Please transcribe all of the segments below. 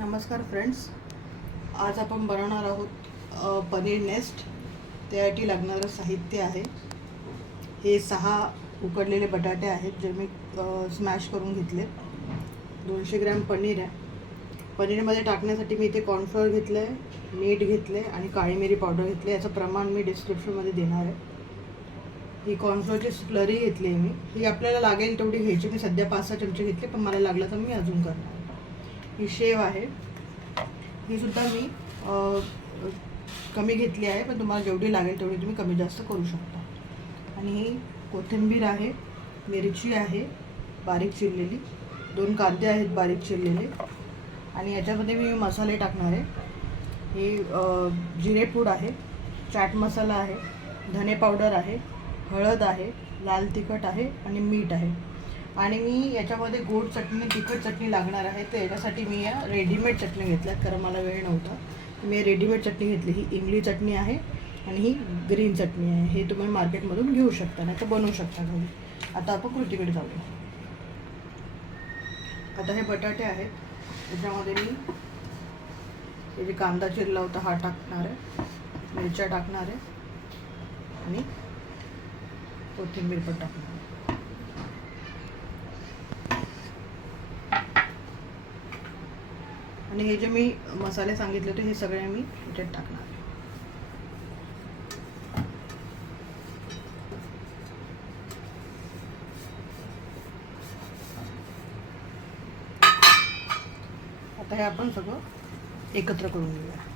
नमस्कार फ्रेंड्स, आज आपण बनवणार आहोत पनीर नेस्ट. त्यासाठी लागणारं साहित्य आहे हे 6 उकडलेले बटाटे आहेत जे मी स्मॅश करून घेतले. 200 ग्रॅम पनीर आहे. पनीरमध्ये टाकण्यासाठी मी इथे कॉर्नफ्लोअर घेतलं आहे, मीठ घेतलं आहे आणि काळी मिरी पावडर घेतली. याचं प्रमाण मी डिस्क्रिप्शनमध्ये देणार आहे. ही कॉर्नफ्लोअरची स्लरी घेतली आहे मी. ही आपल्याला लागेल तेवढी घ्यायची. मी सध्या 5-6 चमचे घेतले, पण मला लागलं तर मी अजून करणार. ही शेव आहे, ही सुद्धा मी कमी घेतली आहे, पण तुम्हाला जेवढी लागेल तेवढी तुम्ही कमी जास्त करू शकता. आणि ही कोथिंबीर आहे, मिरची आहे बारीक चिरलेली, 2 कांदे आहेत बारीक चिरलेले. आणि याच्यामध्ये मी मसाले टाकणार आहे. ही जिरेपूड आहे, चाट मसाला आहे, धने पावडर आहे, हळद आहे, लाल तिखट आहे आणि मीठ आहे. आणि मी याच्यामध्ये गोड चटणी, तिखट चटणी लागणार आहे, तर याच्यासाठी मी या रेडीमेड चटणी घेतल्यात, कारण मला वेळ नव्हता. मी रेडीमेड चटणी घेतली. ही इमली चटणी आहे आणि ही ग्रीन चटणी आहे. हे तुम्ही मार्केटमधून घेऊ शकता, नाही तर बनवू शकता घरी. आता आपण कृतीकडे जाऊया. आता हे बटाटे आहेत, त्याच्यामध्ये मी हे जे कांदा चिरला होता हा टाकणार आहे, मिरच्या टाकणार आहे आणि कोथिंबीर पण टाकणार आहे. आणि हे जे मी मसाले सांगितले होते हे सगळे मी याच्यात टाकणार आहे. आता हे आपण सगळं एकत्र करून घेऊया.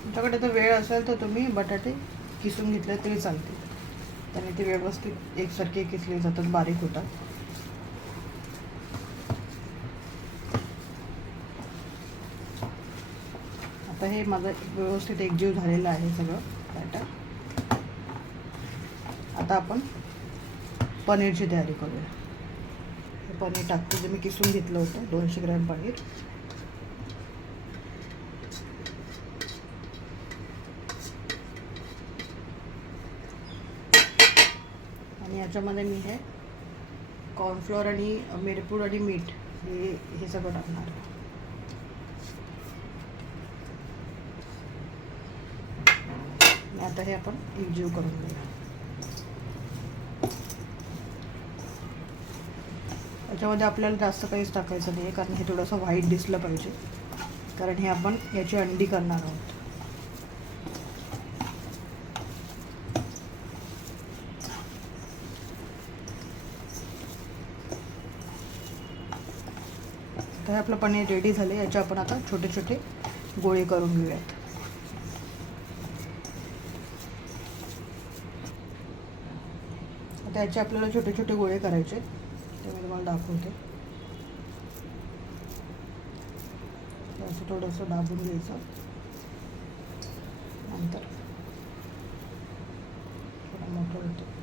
तुमच्याकडे तर वेळ असेल तर तुम्ही बटाटे किसून घेतले तरी चालते, त्याने ते व्यवस्थित एकसारखे किसले जातात, बारीक होतात. आता हे माझं व्यवस्थित एकजीव झालेलं आहे सगळं बटाटा. आता आपण पनीरची तयारी करूया. हे पनीर टाकतो जे मी किसून घेतलं होतं, 200 ग्रॅम पनीर. आणि याच्यामध्ये मी हे कॉर्नफ्लोअर आणि मिरपूड आणि मीठ हे सगळं टाकणार आहे. आता हे आपण एकजीव करून घेऊया. याच्यामध्ये आपल्याला जास्त काहीच टाकायचं नाही आहे, कारण हे थोडंसं व्हाईट दिसलं पाहिजे, कारण हे आपण याची अंडी करणार आहोत. तर हे आपलं पनीर रेडी झाले. याचे आपण आता छोटे छोटे गोळे करून घेऊयात. आता याचे आपल्याला छोटे छोटे गोळे करायचे, ते मी तुम्हाला दाखवते. असं थोडंसं दाबून घ्यायचं, नंतर थोडं मोठं होतं.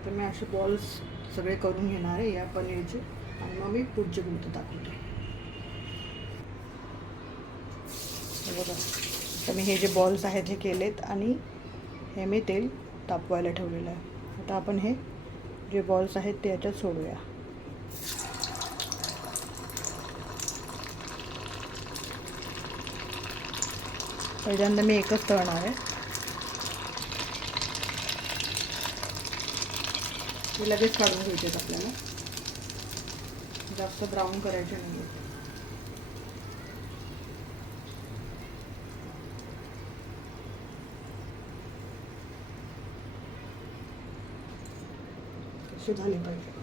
तर मी असे बॉल्स सगळे करून घेणार आहे या पनीरचे, आणि मग मी पुढचे कृती दाखवते. बघा, तर मी हे जे बॉल्स आहेत हे केलेत आणि हे मी तेल तापवायला ठेवलेलं आहे. आता आपण हे जे बॉल्स आहेत ते याच्यात सोडूया. पहिल्यांदा मी एकच तळणार आहे. हे लगेच काढून घ्यायचे आपल्याला, जास्त ब्राऊन करायचे नाही. असे झाले पाहिजे.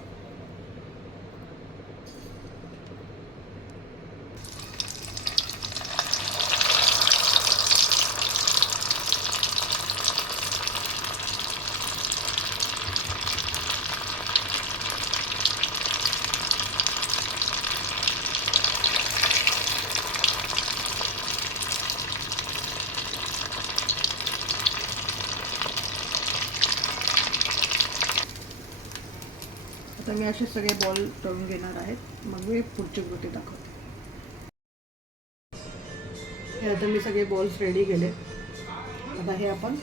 मी असे सगळे बॉल तळून घेणार आहेत, मग मी पुढची कृती दाखवते. हे आता मी सगळे बॉल्स रेडी केले. आता हे आपण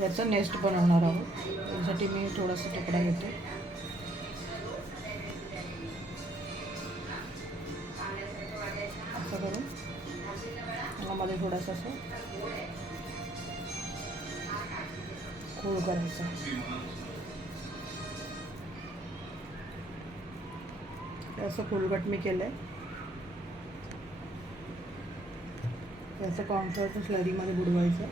याचा नेस्ट बनवणार आहोत. यासाठी मी थोडासा तुकडा घेते. असं करून यामध्ये थोडासा असं खोल करायचा. असं खोलगट मी केलं आहे. याचं कॉर्नफ्लोअरच्या स्लरीमध्ये बुडवायचं.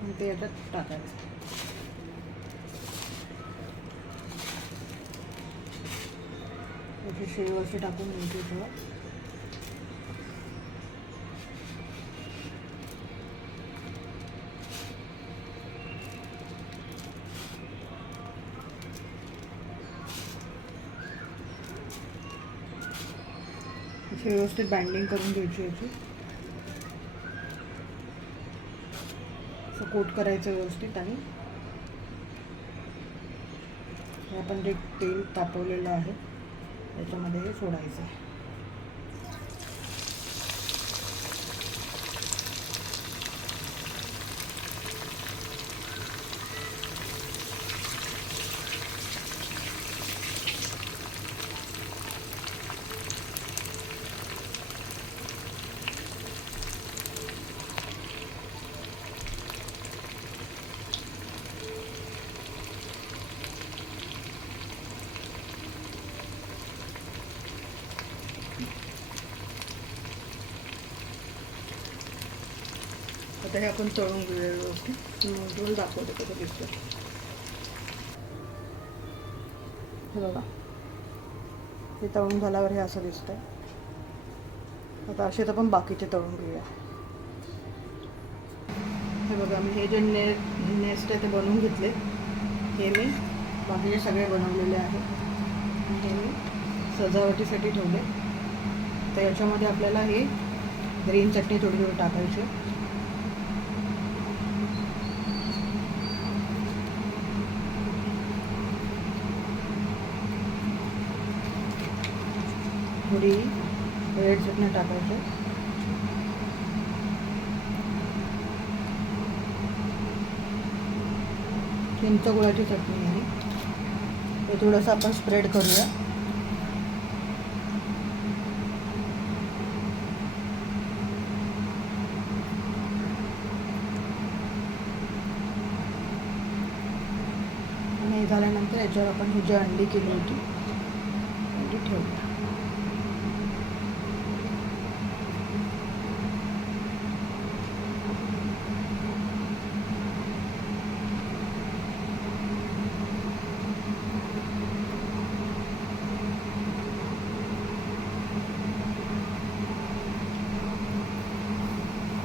आणि ते याच्यात टाकायचं. त्याची शेव अशी टाकून घ्यायची थोडं. व्यवस्थित बाइंडिंग करून घ्यायची याची. असं कोट करायचं व्यवस्थित. आणि हे आपण जे तेल तापवलेलं आहे त्याच्यामध्ये हे सोडायचं आहे. आता हे आपण तळून घेऊया व्यवस्थित. दोन दाखवते कसं दिसतं. हे बघा, हे तळून झाल्यावर हे असं दिसतंय. आता असेच आपण बाकीचे तळून घेऊया. हे बघा, मी हे जे नेस्ट आहे ते बनवून घेतले. हे मी बाकीचे सगळे बनवलेले आहेत. हे मी सजावटीसाठी ठेवले. तर याच्यामध्ये आपल्याला हे ग्रीन चटणी थोडी थोडी टाकायची. थोडी रेड चटणी टाकायची. चिंच गुळाची चटणी आहे. हे थोडंसं आपण स्प्रेड करूया. आणि हे झाल्यानंतर याच्यावर आपण ही जी अंडी केली होती अंडी ठेवूया.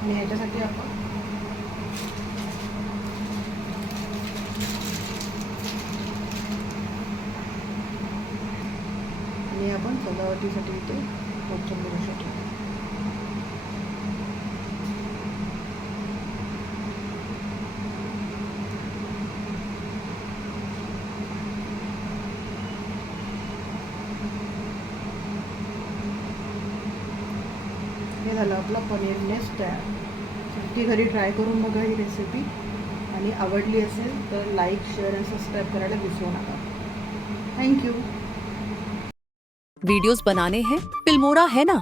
आणि ह्याच्यासाठी आपण सजावटीसाठी इथे कोथिंबीरसाठी हे झालं आपला पनीर नेस्ट तयार. ती घरी ट्राय करून बघा ही रेसिपी. आणि आवडली असेल तर लाईक, शेअर आणि सबस्क्राईब करायला विसरू नका. Thank you. वीडियोस बनाने हैं फिल्मोरा है ना.